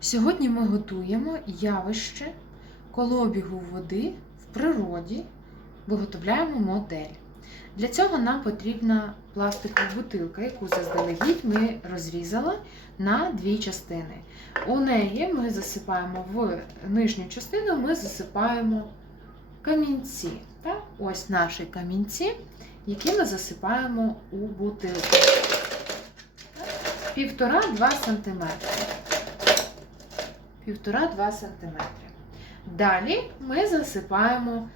Сьогодні ми готуємо явище колобігу води в природі, виготовляємо модель. Для цього нам потрібна пластикова бутилка, яку заздалегідь ми розрізали на дві частини. У неї ми засипаємо в нижню частину, ми засипаємо камінці. Так? Ось наші камінці, які ми засипаємо у бутилку 1,5-2 см. 1,5-2 см. Далі ми засипаємо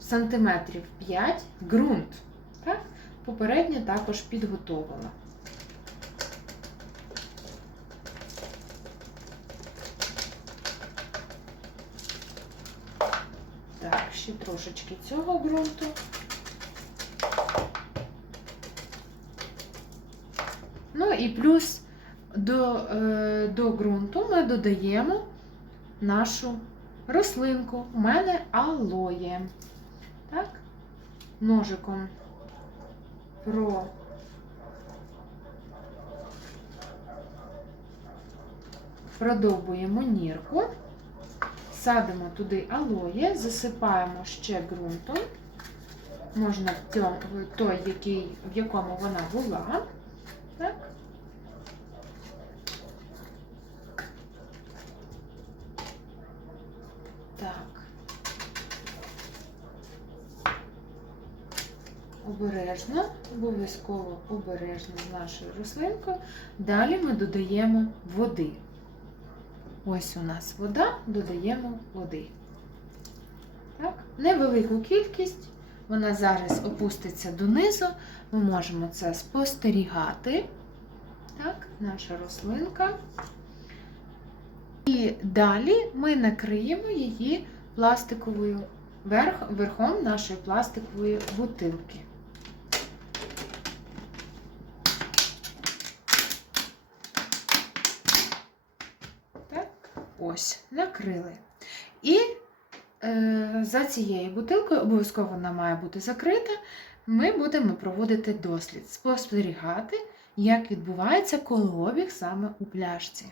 сантиметрів 5 ґрунт. Так? Попередньо також підготовила. Так, ще трошечки цього ґрунту. Ну і плюс до, е, до ґрунту ми додаємо нашу рослинку. У мене алоє. Так, ножиком про продовбуємо нірку, садимо туди алоє, засипаємо ще ґрунтом. Можна той, який, в якому вона була. Так. Обережно, обов'язково обережно з нашою рослинкою. Далі ми додаємо води. Ось у нас вода, додаємо води. Так. Невелику кількість, вона зараз опуститься донизу. Ми можемо це спостерігати. Так, наша рослинка. І далі ми накриємо її пластиковою верх, верхом нашої пластикової бутилки. Так, ось, накрили. І е, за цією бутилкою, обов'язково вона має бути закрита, ми будемо проводити дослід, спостерігати, як відбувається колообіг саме у пляшці.